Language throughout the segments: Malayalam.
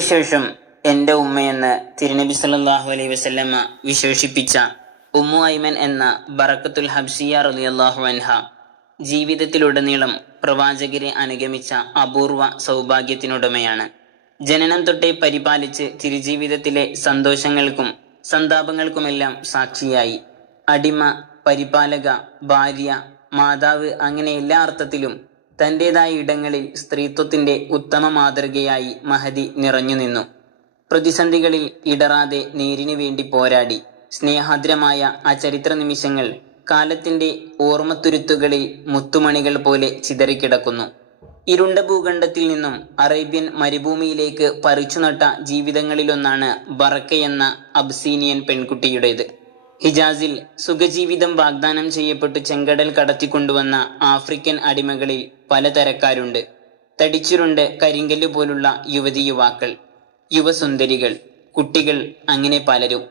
ശേഷം എന്റെ ഉമ്മയെന്ന് തിരുനബി സല്ലാഹു അലൈഹി വസല്ലമ വിശേഷിപ്പിച്ച ഉമ്മു ഐമൻ എന്ന ബറക്കത്തുൽ ഹബ്സിയ റളിയല്ലാഹു അൻഹ ജീവിതത്തിലുടനീളം പ്രവാചകരെ അനുഗമിച്ച അപൂർവ സൗഭാഗ്യത്തിനുടമയാണ്. ജനനം തൊട്ടേ പരിപാലിച്ച് തിരുജീവിതത്തിലെ സന്തോഷങ്ങൾക്കും സന്താപങ്ങൾക്കുമെല്ലാം സാക്ഷിയായി. അടിമ പരിപാലക ഭാര്യ മാതാവ് അങ്ങനെ എല്ലാ അർത്ഥത്തിലും തന്റെതായ ഇടങ്ങളിൽ സ്ത്രീത്വത്തിന്റെ ഉത്തമ മാതൃകയായി മഹതി നിറഞ്ഞു നിന്നു. പ്രതിസന്ധികളിൽ ഇടറാതെ നേരിനു വേണ്ടി പോരാടി. സ്നേഹാദ്രമായ ആ ചരിത്ര നിമിഷങ്ങൾ കാലത്തിന്റെ ഓർമ്മത്തുരുത്തുകളിൽ മുത്തുമണികൾ പോലെ ചിതറിക്കിടക്കുന്നു. ഇരുണ്ട ഭൂഖണ്ഡത്തിൽ നിന്നും അറേബ്യൻ മരുഭൂമിയിലേക്ക് പറിച്ചു നട്ട ജീവിതങ്ങളിലൊന്നാണ് ബറക്ക എന്ന അബ്സീനിയൻ പെൺകുട്ടിയുടേത്. ഹിജാസിൽ സുഖജീവിതം വാഗ്ദാനം ചെയ്യപ്പെട്ടു ചെങ്കടൽ കടത്തിക്കൊണ്ടുവന്ന ആഫ്രിക്കൻ അടിമകളിൽ പലതരക്കാരുണ്ട് തടിച്ചുരുണ്ട് കരിങ്കല്ല് പോലുള്ള യുവതി യുവാക്കൾ യുവസുന്ദരികൾ കുട്ടികൾ അങ്ങനെ പലരും.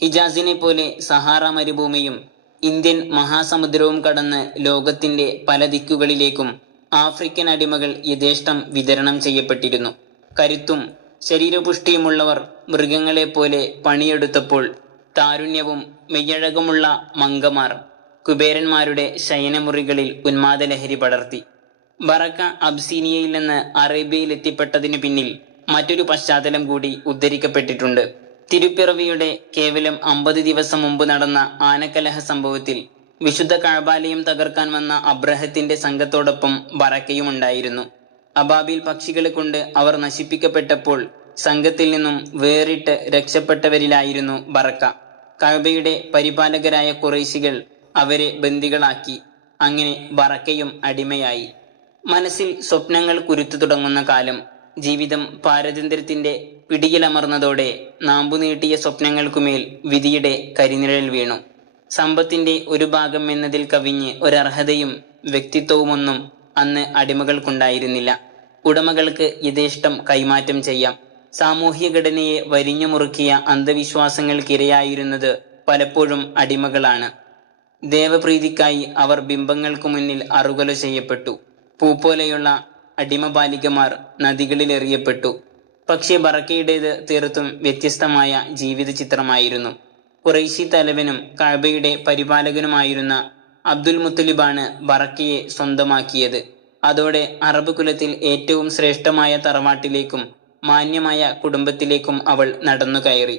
ഹിജാസിനെ പോലെ സഹാറ മരുഭൂമിയും ഇന്ത്യൻ മഹാസമുദ്രവും കടന്ന് ലോകത്തിന്റെ പല ദിക്കുകളിലേക്കും ആഫ്രിക്കൻ അടിമകൾ യഥേഷ്ടം വിതരണം ചെയ്യപ്പെട്ടിരുന്നു. കരുത്തും ശരീരപുഷ്ടിയുമുള്ളവർ മൃഗങ്ങളെപ്പോലെ പണിയെടുത്തപ്പോൾ താരുണ്യവും മെയ്യഴകുമുള്ള മങ്കമാർ കുബേരന്മാരുടെ ശയനമുറികളിൽ ഉന്മാദലഹരി പടർത്തി. ബറക്ക അബ്സീനിയയിൽ നിന്ന് അറേബ്യയിൽ എത്തിപ്പെട്ടതിന് പിന്നിൽ മറ്റൊരു പശ്ചാത്തലം കൂടി ഉദ്ധരിക്കപ്പെട്ടിട്ടുണ്ട്. തിരുപ്പിറവിയുടെ കേവലം അമ്പത് ദിവസം മുമ്പ് നടന്ന ആനക്കലഹ സംഭവത്തിൽ വിശുദ്ധ കഴബാലയം തകർക്കാൻ വന്ന അബ്രഹത്തിന്റെ സംഘത്തോടൊപ്പം ബറക്കയും ഉണ്ടായിരുന്നു. അബാബിൽ പക്ഷികളെ കൊണ്ട് അവർ നശിപ്പിക്കപ്പെട്ടപ്പോൾ സംഘത്തിൽ നിന്നും വേറിട്ട് രക്ഷപ്പെട്ടവരിലായിരുന്നു ബറക്ക. കഴബയുടെ പരിപാലകരായ കുറേശികൾ അവരെ ബന്ദികളാക്കി. അങ്ങനെ ബറക്കയും അടിമയായി. മനസ്സിൽ സ്വപ്നങ്ങൾ കുരുത്തു തുടങ്ങുന്ന കാലം ജീവിതം പാരതന്ത്ര്യത്തിന്റെ പിടിയിലമർന്നതോടെ നാമ്പു നീട്ടിയ സ്വപ്നങ്ങൾക്കുമേൽ വിധിയുടെ കരിനിഴൽ വീണു. സമ്പത്തിന്റെ ഒരു ഭാഗം എന്നതിൽ കവിഞ്ഞ് ഒരർഹതയും വ്യക്തിത്വവുമൊന്നും അന്ന് അടിമകൾക്കുണ്ടായിരുന്നില്ല. ഉടമകൾക്ക് യഥേഷ്ടം കൈമാറ്റം ചെയ്യാം. സാമൂഹ്യ ഘടനയെ വരിഞ്ഞു മുറുക്കിയ അന്ധവിശ്വാസങ്ങൾക്കിരയായിരുന്നത് പലപ്പോഴും അടിമകളാണ്. ദേവപ്രീതിക്കായി അവർ ബിംബങ്ങൾക്കു മുന്നിൽ അറുകൊല ചെയ്യപ്പെട്ടു. പൂപ്പോലെയുള്ള അടിമബാലികമാർ നദികളിൽ എറിയപ്പെട്ടു പക്ഷേ ബറക്കയുടേത് തീർത്തും വ്യത്യസ്തമായ ജീവിത ചിത്രമായിരുന്നു കുറേശി തലവനും കഅബയുടെ പരിപാലകനുമായിരുന്ന അബ്ദുൽ മുത്തലിബാണ് ബറക്കയെ സ്വന്തമാക്കിയത്. അതോടെ അറബ് കുലത്തിൽ ഏറ്റവും ശ്രേഷ്ഠമായ തറവാട്ടിലേക്കും മാന്യമായ കുടുംബത്തിലേക്കും അവൾ നടന്നു കയറി.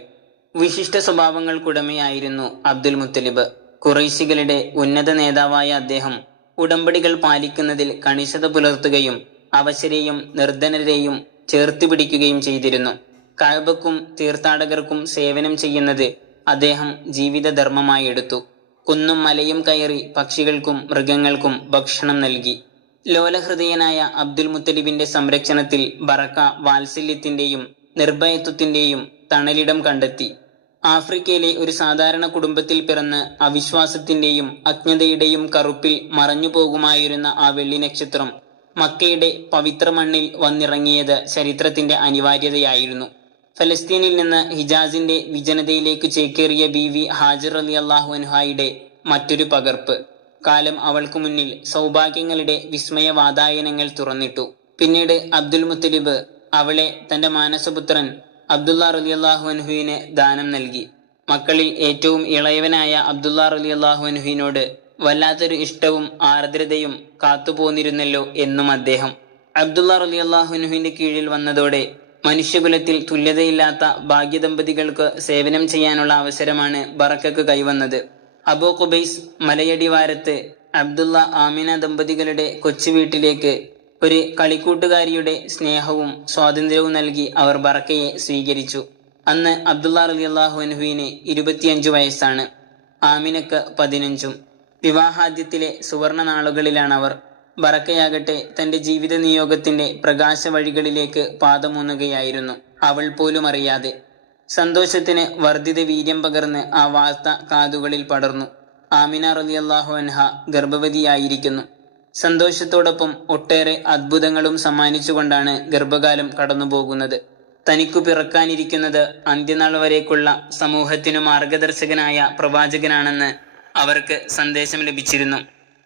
വിശിഷ്ട സ്വഭാവങ്ങൾക്കുടമയായിരുന്നു അബ്ദുൽ മുത്തലിബ്. കുറേശികളുടെ ഉന്നത നേതാവായ അദ്ദേഹം ഉടമ്പടികൾ പാലിക്കുന്നതിൽ കണിശത പുലർത്തുകയും അവശരെയും നിർധനരെയും ചേർത്ത് പിടിക്കുകയും ചെയ്തിരുന്നു. കഴബക്കും തീർത്ഥാടകർക്കും സേവനം ചെയ്യുന്നത് അദ്ദേഹം ജീവിതധർമ്മമായി എടുത്തു. കുന്നും മലയും കയറി പക്ഷികൾക്കും മൃഗങ്ങൾക്കും ഭക്ഷണം നൽകി. ലോലഹൃദയനായ അബ്ദുൽ മുത്തലിബിന്റെ സംരക്ഷണത്തിൽ ബറക്ക വാത്സല്യത്തിന്റെയും നിർഭയത്വത്തിന്റെയും തണലിടം കണ്ടെത്തി. ആഫ്രിക്കയിലെ ഒരു സാധാരണ കുടുംബത്തിൽ പിറന്ന് അവിശ്വാസത്തിന്റെയും അജ്ഞതയുടെയും കറുപ്പിൽ മറഞ്ഞു പോകുമായിരുന്ന ആ വെള്ളി നക്ഷത്രം മക്കയുടെ പവിത്ര മണ്ണിൽ വന്നിറങ്ങിയത് ചരിത്രത്തിന്റെ അനിവാര്യതയായിരുന്നു. ഫലസ്തീനിൽ നിന്ന് ഹിജാസിന്റെ വിജനതയിലേക്ക് ചേക്കേറിയ ബി വി ഹാജർ അലി അള്ളാഹു അൻഹായുടെ മറ്റൊരു പകർപ്പ്. കാലം അവൾക്ക് മുന്നിൽ സൗഭാഗ്യങ്ങളുടെ വിസ്മയ വാതായനങ്ങൾ തുറന്നിട്ടു. പിന്നീട് അബ്ദുൽ മുത്തലിബ് അവളെ തന്റെ മാനസപുത്രൻ അബ്ദുള്ള റലി അള്ളാഹു അൻഹുവിന് ദാനം നൽകി. മക്കളിൽ ഏറ്റവും ഇളയവനായ അബ്ദുള്ള റലി അള്ളാഹു അൻഹുവിനോട് വല്ലാത്തൊരു ഇഷ്ടവും ആർദ്രതയും കാത്തുപോന്നിരുന്നല്ലോ എന്നും അദ്ദേഹം. അബ്ദുള്ള റലി അൻഹുവിന്റെ കീഴിൽ വന്നതോടെ മനുഷ്യകുലത്തിൽ തുല്യതയില്ലാത്ത ഭാഗ്യദമ്പതികൾക്ക് സേവനം ചെയ്യാനുള്ള അവസരമാണ് ബറക്കക്ക് കൈവന്നത്. അബോ കുബൈസ് മലയടിവാരത്ത് അബ്ദുള്ള ആമിന ദമ്പതികളുടെ കൊച്ചു വീട്ടിലേക്ക് ഒരു കളിക്കൂട്ടുകാരിയുടെ സ്നേഹവും സ്വാതന്ത്ര്യവും നൽകി അവർ ബറക്കയെ സ്വീകരിച്ചു. അന്ന് അബ്ദുള്ള അലി അള്ളാഹുനുഹുവിന് ഇരുപത്തിയഞ്ചു വയസ്സാണ്. ആമിനക്ക് പതിനഞ്ചും. വിവാഹാദ്യത്തിലെ സുവർണ നാളുകളിലാണ് അവർ ബറക്കയാകട്ടെ തന്റെ ജീവിത നിയോഗത്തിന്റെ പ്രകാശ വഴികളിലേക്ക് പാദമൂന്നുകയായിരുന്നു അവൾ പോലും അറിയാതെ സന്തോഷത്തിന് വർദ്ധിത വീര്യം പകർന്ന് ആ വാർത്ത കാതുകളിൽ പടർന്നു. ആമിന റലി അള്ളാഹു അൻഹ ഗർഭവതിയായിരിക്കുന്നു. സന്തോഷത്തോടൊപ്പം ഒട്ടേറെ അത്ഭുതങ്ങളും സമ്മാനിച്ചുകൊണ്ടാണ് ഗർഭകാലം കടന്നുപോകുന്നത്. തനിക്കു പിറക്കാനിരിക്കുന്നത് അന്ത്യനാൾ വരേക്കുള്ള സമൂഹത്തിനു മാർഗദർശകനായ പ്രവാചകനാണെന്ന് അവർക്ക് സന്ദേശം ലഭിച്ചിരുന്നു.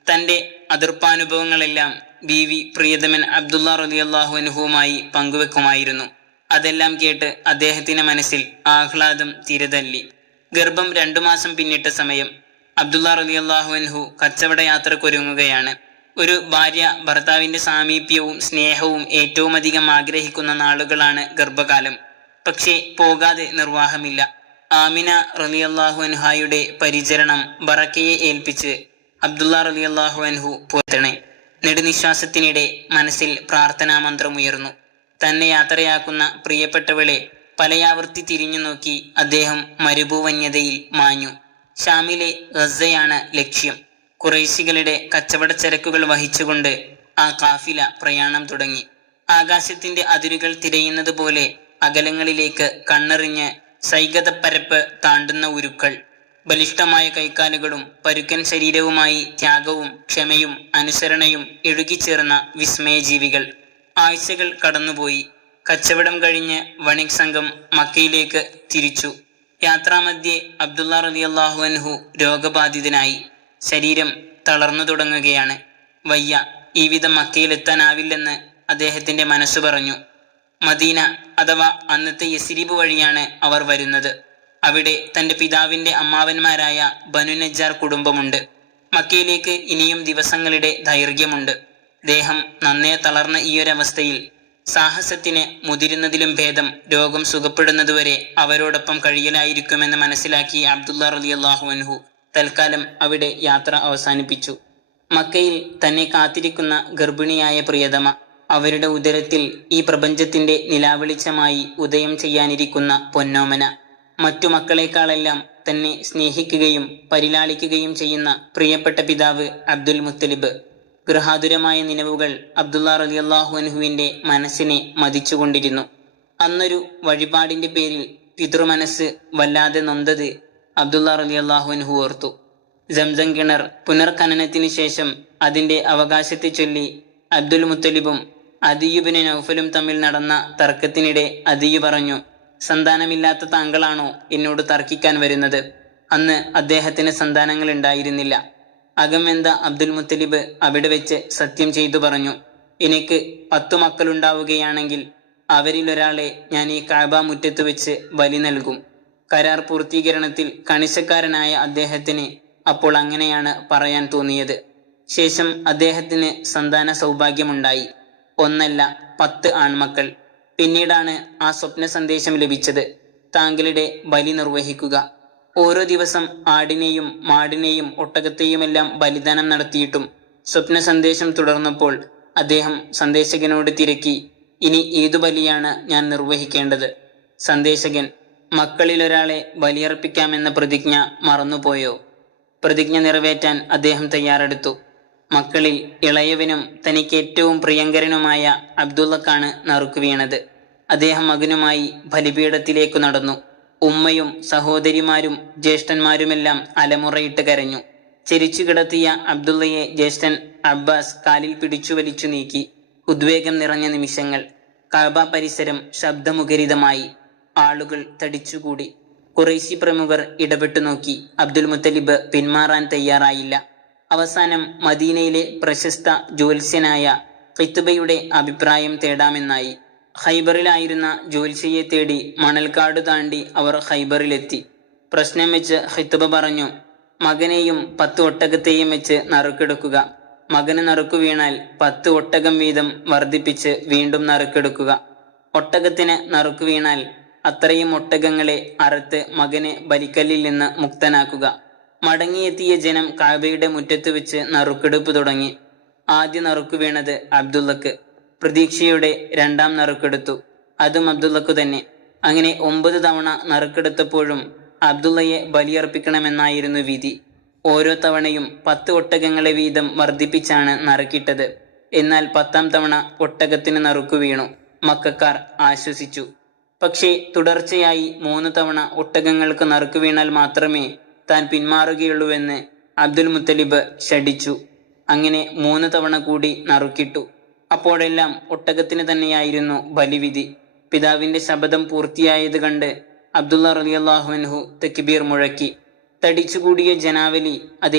തന്റെ അതിർപ്പാനുഭവങ്ങളെല്ലാം ബി. വി. പ്രിയതമൻ അബ്ദുള്ള റളിയല്ലാഹു അൻഹുമായി പങ്കുവെക്കുമായിരുന്നു. അതെല്ലാം കേട്ട് അദ്ദേഹത്തിന്റെ മനസ്സിൽ ആഹ്ലാദം തിരതല്ലി. ഗർഭം രണ്ടു മാസം പിന്നിട്ട സമയം അബ്ദുല്ല റളിയല്ലാഹു അൻഹു കച്ചവട യാത്രക്കൊരുങ്ങുകയാണ് ഒരു ഭാര്യ ഭർത്താവിന്റെ സാമീപ്യവും സ്നേഹവും ഏറ്റവും അധികം ആഗ്രഹിക്കുന്ന നാളുകളാണ് ഗർഭകാലം. പക്ഷേ പോകാതെ നിർവാഹമില്ല. ആമിന റലിയല്ലാഹു അൻഹായുടെ പരിചരണം ബറക്കയെ ഏൽപ്പിച്ച് അബ്ദുള്ള റലിയല്ലാഹു അൻഹു പുറത്തണേ. നെടുനിശ്വാസത്തിനിടെ മനസ്സിൽ പ്രാർത്ഥനാ മന്ത്രമുയർന്നു തന്നെ യാത്രയാക്കുന്ന പ്രിയപ്പെട്ടവളെ പലയാവർത്തി തിരിഞ്ഞു നോക്കി അദ്ദേഹം മരുഭൂവന്യതയിൽ മാഞ്ഞു. ഷാമിലെ ഗസയാണ് ലക്ഷ്യം. കുറേശികളുടെ കച്ചവടച്ചരക്കുകൾ വഹിച്ചുകൊണ്ട് ആ കാഫില പ്രയാണം തുടങ്ങി. ആകാശത്തിന്റെ അതിരുകൾ തിരയുന്നത് പോലെ അകലങ്ങളിലേക്ക് കണ്ണെറിഞ്ഞ് സൈകതപ്പരപ്പ് താണ്ടുന്ന ഉരുക്കൾ ബലിഷ്ഠമായ കൈക്കാലുകളും പരുക്കൻ ശരീരവുമായി ത്യാഗവും ക്ഷമയും അനുസരണയും എഴുകിച്ചേർന്ന വിസ്മയജീവികൾ ആഴ്ചകൾ കടന്നുപോയി. കച്ചവടം കഴിഞ്ഞ് വണിക് സംഘം മക്കയിലേക്ക് തിരിച്ചു. യാത്രാമധ്യേ അബ്ദുള്ള റലി അൻഹു രോഗബാധിതനായി. ശരീരം തളർന്നു തുടങ്ങുകയാണ്. വയ്യ ഈ വിധം മക്കയിലെത്താനാവില്ലെന്ന് അദ്ദേഹത്തിന്റെ മനസ്സ് പറഞ്ഞു. മദീന അഥവാ അന്നത്തെ യസിരിബ് വഴിയാണ് അവർ വരുന്നത്. അവിടെ തന്റെ പിതാവിന്റെ അമ്മാവന്മാരായ ബനുനജാർ കുടുംബമുണ്ട്. മക്കയിലേക്ക് ഇനിയും ദിവസങ്ങളുടെ ദൈർഘ്യമുണ്ട്. ദേഹം നന്നേ തളർന്ന ഈയൊരവസ്ഥയിൽ സാഹസത്തിന് മുതിരുന്നതിലും ഭേദം രോഗം സുഖപ്പെടുന്നതുവരെ അവരോടൊപ്പം കഴിയലായിരിക്കുമെന്ന് മനസ്സിലാക്കി അബ്ദുള്ള റലി അള്ളാഹു അൻഹു. തൽക്കാലം അവിടെ യാത്ര അവസാനിപ്പിച്ചു. മക്കയിൽ തന്നെ കാത്തിരിക്കുന്ന ഗർഭിണിയായ പ്രിയതമ അവരുടെ ഉദരത്തിൽ ഈ പ്രപഞ്ചത്തിന്റെ നിലാവെളിച്ചമായി ഉദയം ചെയ്യാനിരിക്കുന്ന പൊന്നോമന. മറ്റു മക്കളെക്കാളെല്ലാം തന്നെ സ്നേഹിക്കുകയും പരിലാളിക്കുകയും ചെയ്യുന്ന പ്രിയപ്പെട്ട പിതാവ് അബ്ദുൽ മുത്തലിബ്. ഗൃഹാതുരമായ നിലവുകൾ അബ്ദുള്ള റലിയല്ലാഹു അള്ളാഹുഅൻഹുവിന്റെ മനസ്സിനെ മതിച്ചുകൊണ്ടിരുന്നു. അന്നൊരു വഴിപാടിന്റെ പേരിൽ പിതൃമനസ്സ് വല്ലാതെ നൊന്തത് അബ്ദുള്ള റലി അള്ളാഹുഅൻഹു ഓർത്തു. ജംസം കിണർ പുനർഖനനത്തിന് ശേഷം അതിന്റെ അവകാശത്തെ ചൊല്ലി അബ്ദുൽ മുത്തലിബും അദിയുബിന് നൗഫലും തമ്മിൽ നടന്ന തർക്കത്തിനിടെ അദിയു പറഞ്ഞു സന്താനമില്ലാത്ത താങ്കളാണോ എന്നോട് തർക്കിക്കാൻ വരുന്നത്? അന്ന് അദ്ദേഹത്തിന് സന്താനങ്ങൾ ഉണ്ടായിരുന്നില്ല. അകമെന്ത അബ്ദുൽ മുത്തലിബ് അവിടെ വെച്ച് സത്യം ചെയ്തു പറഞ്ഞു എനിക്ക് പത്തു മക്കളുണ്ടാവുകയാണെങ്കിൽ അവരിലൊരാളെ ഞാൻ ഈ കാബ മുറ്റത്ത് വെച്ച് ബലി നൽകും. കരാർ പൂർത്തീകരണത്തിൽ കണിശക്കാരനായ അദ്ദേഹത്തിന് അപ്പോൾ അങ്ങനെയാണ് പറയാൻ തോന്നിയത്. ശേഷം അദ്ദേഹത്തിന് സന്താന സൗഭാഗ്യമുണ്ടായി. ഒന്നല്ല പത്ത് ആൺമക്കൾ. പിന്നീടാണ് ആ സ്വപ്ന സന്ദേശം ലഭിച്ചത്. താങ്കളുടെ ബലി നിർവഹിക്കുക. ഓരോ ദിവസം ആടിനെയും മാടിനെയും ഒട്ടകത്തെയുമെല്ലാം ബലിദാനം നടത്തിയിട്ടും സ്വപ്ന സന്ദേശം തുടർന്നപ്പോൾ അദ്ദേഹം സന്ദേശകനോട് തിരക്കി ഇനി ഏതു ബലിയാണ് ഞാൻ നിർവഹിക്കേണ്ടത്? സന്ദേശകൻ മക്കളിലൊരാളെ ബലിയർപ്പിക്കാമെന്ന പ്രതിജ്ഞ മറന്നുപോയോ? പ്രതിജ്ഞ നിറവേറ്റാൻ അദ്ദേഹം തയ്യാറെടുത്തു. മക്കളിൽ ഇളയവനും തനിക്ക് ഏറ്റവും പ്രിയങ്കരനുമായ അബ്ദുള്ളക്കാണ് നറുക്കു വീണത്. അദ്ദേഹം മകനുമായി ബലിപീഠത്തിലേക്കു നടന്നു. ഉമ്മയും സഹോദരിമാരും ജ്യേഷ്ഠന്മാരുമെല്ലാം അലമുറയിട്ട് കരഞ്ഞു. ചിരിച്ചു കിടത്തിയ അബ്ദുള്ളയെ ജ്യേഷ്ഠൻ അബ്ബാസ് കാലിൽ പിടിച്ചു വലിച്ചു നീക്കി. ഉദ്വേഗം നിറഞ്ഞ നിമിഷങ്ങൾ. കഅബ പരിസരം ശബ്ദമുഖരിതമായി. ആളുകൾ തടിച്ചുകൂടി. കുറേശി പ്രമുഖർ ഇടപെട്ടു നോക്കി. അബ്ദുൽ മുത്തലിബ് പിന്മാറാൻ തയ്യാറായില്ല. അവസാനം മദീനയിലെ പ്രശസ്ത ജ്യോത്സ്യനായ കിത്തുബയുടെ അഭിപ്രായം തേടാമെന്നായി. ഖൈബറിലായിരുന്ന ജ്യോത്സ്യയെ തേടി മണൽക്കാട് താണ്ടി അവർ ഖൈബറിലെത്തി. പ്രശ്നം വെച്ച് ഹിത്തുബ പറഞ്ഞു മകനെയും പത്ത് ഒട്ടകത്തെയും വെച്ച് നറുക്കെടുക്കുക. മകന് നറുക്കു വീണാൽ പത്ത് ഒട്ടകം വീതം വർദ്ധിപ്പിച്ച് വീണ്ടും നറുക്കെടുക്കുക. ഒട്ടകത്തിന് നറുക്കു വീണാൽ അത്രയും ഒട്ടകങ്ങളെ അറുത്ത് മകനെ ബലിക്കല്ലിൽ നിന്ന് മുക്തനാക്കുക. മടങ്ങിയെത്തിയ ജനം കാബയുടെ മുറ്റത്ത് വെച്ച് നറുക്കെടുപ്പ് തുടങ്ങി. ആദ്യ നറുക്കു വീണത് അബ്ദുള്ളക്ക്. പ്രതീക്ഷയുടെ രണ്ടാം നറുക്കെടുത്തു. അതും അബ്ദുള്ളക്കു തന്നെ. അങ്ങനെ ഒമ്പത് തവണ നറുക്കെടുത്തപ്പോഴും അബ്ദുള്ളയെ ബലിയർപ്പിക്കണമെന്നായിരുന്നു വിധി. ഓരോ തവണയും പത്ത് ഒട്ടകങ്ങളെ വീതം വർദ്ധിപ്പിച്ചാണ് നറുക്കിട്ടത്. എന്നാൽ പത്താം തവണ ഒട്ടകത്തിന് നറുക്കു വീണു. മക്കാർ ആശ്വസിച്ചു. പക്ഷേ തുടർച്ചയായി മൂന്ന് തവണ ഒട്ടകങ്ങൾക്ക് നറുക്കു വീണാൽ മാത്രമേ താൻ പിന്മാറുകയുള്ളൂവെന്ന് അബ്ദുൽ മുത്തലിബ് ശടിച്ചു അങ്ങനെ മൂന്ന് തവണ കൂടി നറുക്കിട്ടു. അപ്പോഴെല്ലാം ഒട്ടകത്തിന് തന്നെയായിരുന്നു ബലിവിധി. പിതാവിന്റെ ശബദം പൂർത്തിയായത് കണ്ട് അബ്ദുള്ള റലിയല്ലാഹുവിൻഹു തെക്കിബീർ മുഴക്കി. തടിച്ചുകൂടിയ ജനാവലി അത്